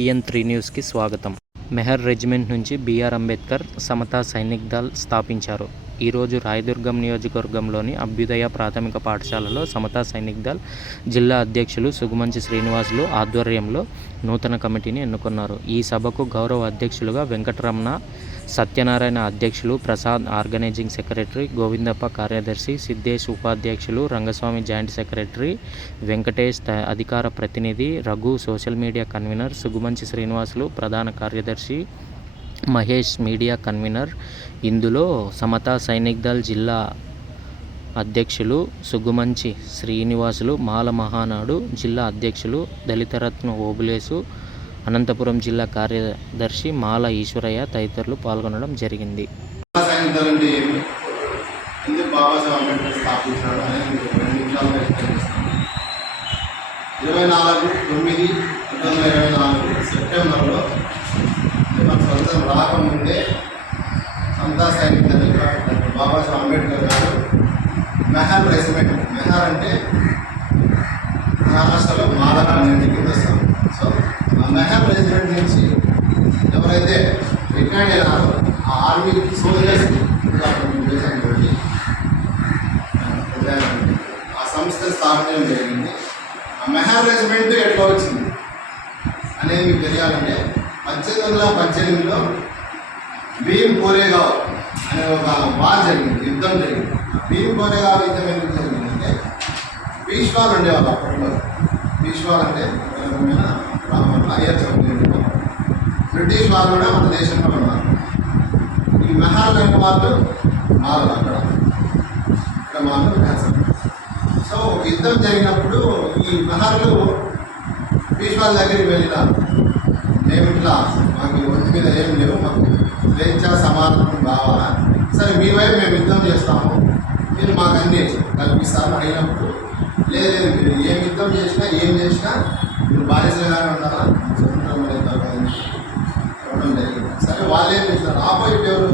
TN three న్యూస్కి స్వాగతం. Mahar regiment నుంచి బిఆర్ అంబేద్కర్ సమతా సైనిక్ దళ్ స్థాపించారు. ఈరోజు రాయదుర్గం నియోజకవర్గంలోని అభ్యుదయ ప్రాథమిక పాఠశాలలో సమతా సైనిక్ దళ్ జిల్లా అధ్యక్షులు సుగుమంచి శ్రీనివాసులు ఆధ్వర్యంలో నూతన కమిటీని ఎన్నుకున్నారు. ఈ సభకు గౌరవ అధ్యక్షులుగా వెంకటరమణ సత్యనారాయణ అధ్యక్షులు ప్రసాద్ ఆర్గనైజింగ్ సెక్రటరీ గోవిందప్ప కార్యదర్శి సిద్ధేష్ ఉపాధ్యక్షులు రంగస్వామి జాయింట్ సెక్రటరీ వెంకటేష్ త- అధికార ప్రతినిధి Raghu social media convener Sugumanchi Srinivasulu ప్రధాన కార్యదర్శి మహేష్ మీడియా కన్వీనర్. ఇందులో సమతా సైనిక్ దళ్ జిల్లా అధ్యక్షులు సుగుమంచి శ్రీనివాసులు మాల మహానాడు జిల్లా అధ్యక్షులు దళితరత్న ఓబులేసు అనంతపురం జిల్లా కార్యదర్శి మాల ఈశ్వరయ్య తదితరులు పాల్గొనడం జరిగింది. ఇరవై నాలుగు తొమ్మిది పంతొమ్మిది వందల ఇరవై నాలుగు సెప్టెంబర్లో మన రాకముందే సమతా సైనిక డాక్టర్ బాబాసాహెబ్ అంబేద్కర్ గారు మెహర్ రెసిమెంట్ మెహర్ అంటే మహారాష్ట్రలో మాదరా అనేది కింద వస్తాం సో ఆ మెహర్ రెసిమెంట్ నుంచి ఎవరైతే రిటైర్డ్ అయినారో ఆ ఆర్మీ సోల్జర్స్ దేశం ఆ సంస్థ స్థాపించడం జరిగింది. ఆ మెహర్ రెసిమెంట్ ఎట్లా వచ్చింది అనేది మీకు తెలియాలంటే పద్దెనిమిది వందల పద్దెనిమిదిలో భీమ్ కోరేగావ్ అనే ఒక వార్ జరిగింది యుద్ధం జరిగింది. భీమ్ కోరేగావ్ యుద్ధం ఎందుకు జరిగిందంటే పీష్వాలు ఉండేవాళ్ళు అప్పట్లో. పీష్వాలు అంటే ఒక బ్రిటిష్ వాళ్ళు కూడా మన దేశంలో ఉన్నారు. ఈ మహారాజు వాళ్ళు మారదు అక్కడ. ఇక్కడ మారు సో యుద్ధం జరిగినప్పుడు ఈ మహర్లు పీష్వాల దగ్గరికి వెళ్ళినారు. మేము ఇట్లా మాకు ఒంటి మీద ఏం లేవు మాకు స్వేచ్ఛ సమాధానం కావాలా? సరే మీ వైపు మేము యుద్ధం చేస్తాము. మీరు మాకు అన్ని కల్పిస్తాము అడిగినప్పుడు లేదు లేదు మీరు ఏం యుద్ధం చేసినా ఏం చేసినా మీరు బానిసలుగానే ఉండాలా స్వతంత్రం లేదు. జరిగింది సరే వాళ్ళు ఏం చేస్తారు? ఆపోజిట్ ఎవరు?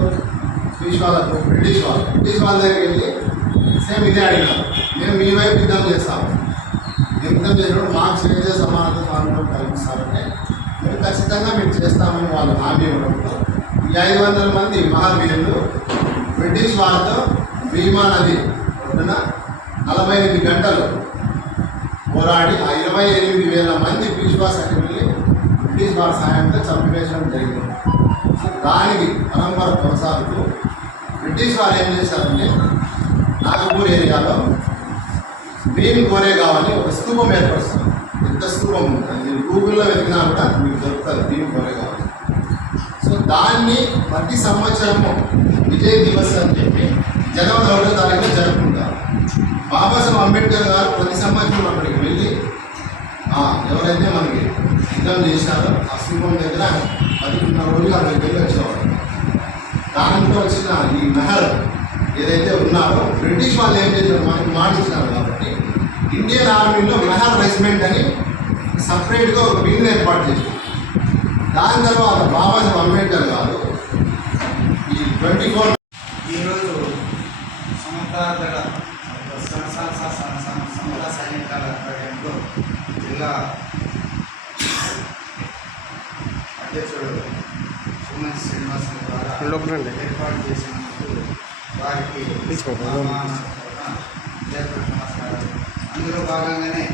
బ్రిటిష్ వాళ్ళకు బ్రిటిష్ వాళ్ళు. బ్రిటిష్ వాళ్ళ దగ్గరికి వెళ్ళి సేమ్ ఇదే అడిగినారు. మేము మీ వైపు యుద్ధం చేస్తాము. యుద్ధం చేసినప్పుడు మాకు స్వేచ్ఛ సమానత్వం స్వాతంత్రం ఖచ్చితంగా మేము చేస్తామని వాళ్ళు హామీ ఇవ్వడంతో ఈ ఐదు వందల మంది మహావీరులు బ్రిటిష్ వాళ్ళతో భీమా నది ఒడ్డున నలభై ఎనిమిది గంటలు పోరాడి ఆ ఇరవై ఎనిమిది వేల మంది విశ్వాస వెళ్ళి బ్రిటిష్ వారి సాయంతో చంపివేయడం జరిగింది. దానికి పరంపర కొనసాగుతూ బ్రిటిష్ వారు ఏం చేశారంటే నాగపూర్ ఏరియాలో భీమ్ కోరేగావ్ అని ఒక స్థూపం ఏర్పరుస్తారు పెద్ద మీరు గూగుల్లో వెతికినా కూడా మీకు దొరుకుతుంది. భీమ్ కోరేగావ్ సో దాన్ని ప్రతి సంవత్సరము విజయ్ దివస్ అని చెప్పి జనవరి ఒకటో తారీఖున జరుపుకుంటారు. బాబాసాహెబ్ అంబేద్కర్ గారు ప్రతి సంవత్సరం అక్కడికి వెళ్ళి ఎవరైతే మనకి యుద్ధం చేశారో ఆ సింహం దగ్గర బతుకున్న రోజులు అక్కడికి వెళ్ళి వచ్చేవాడు దాంట్లో వచ్చిన ఈ మెహర్ ఏదైతే ఉన్నారో బ్రిటిష్ వాళ్ళు ఏం చేశారు? మనకి మాట ఇచ్చినారు కాబట్టి ఇండియన్ ఆర్మీలో మెహర్ రెజిమెంట్ అని సపరేట్గా ఒక వింగ్ ఏర్పాటు చేశారు. దాని తర్వాత బాబాసాహెబ్ అంబేద్కర్ గారు ఈ ట్వంటీ ఫోర్ ఈరోజు సమతాదళ సమతా సైనికాల ఆధ్వర్యంలో జిల్లా అధ్యక్షుడు సుమన్ శ్రీనివాసన్ ద్వారా ఏర్పాటు చేసినందుకు వారికి నమస్కారాలు. అందులో భాగంగానే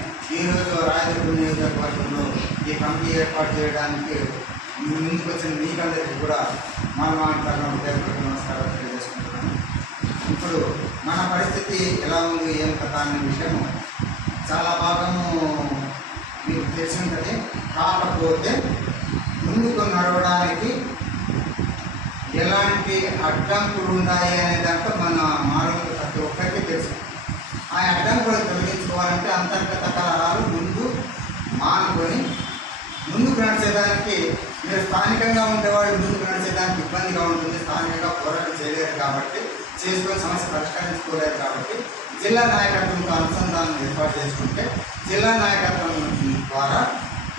ఈరోజు రాయదుర్గ నియోజకవర్గంలో ఈ కమిటీ ఏర్పాటు చేయడానికి ముందుకు వచ్చిన మీకందరికీ కూడా మా మా తరఫున నమస్కారాలు తెలియజేసుకుంటున్నాను. ఇప్పుడు మన పరిస్థితి ఎలా ఉంది ఏం కథ అనే విషయము చాలా భాగము మీకు తెలిసి ఉంటుంది కాకపోతే ముందుకు నడవడానికి ఎలాంటి అడ్డంకులు ఉన్నాయి అనే దాంట్లో మన మానవులు ప్రతి ఒక్కరికి తెలుసు. ఆ అడ్డంకులను తొలగించుకోవాలంటే అంతర్గత కలహాలు ముందు మానుకొని ముందుకు నడిచేదానికి మీరు స్థానికంగా ఉండేవాళ్ళు ముందుకు నడిచేదానికి ఇబ్బందిగా ఉంటుంది. స్థానికంగా పోరాటం చేయలేరు కాబట్టి చేసుకునే సమస్య పరిష్కరించుకోలేరు కాబట్టి జిల్లా నాయకత్వంతో అనుసంధానం ఏర్పాటు చేసుకుంటే జిల్లా నాయకత్వం ద్వారా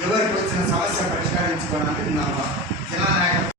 ఎవరికి వచ్చిన సమస్య పరిష్కరించుకోవడానికి నా జిల్లా నాయకత్వం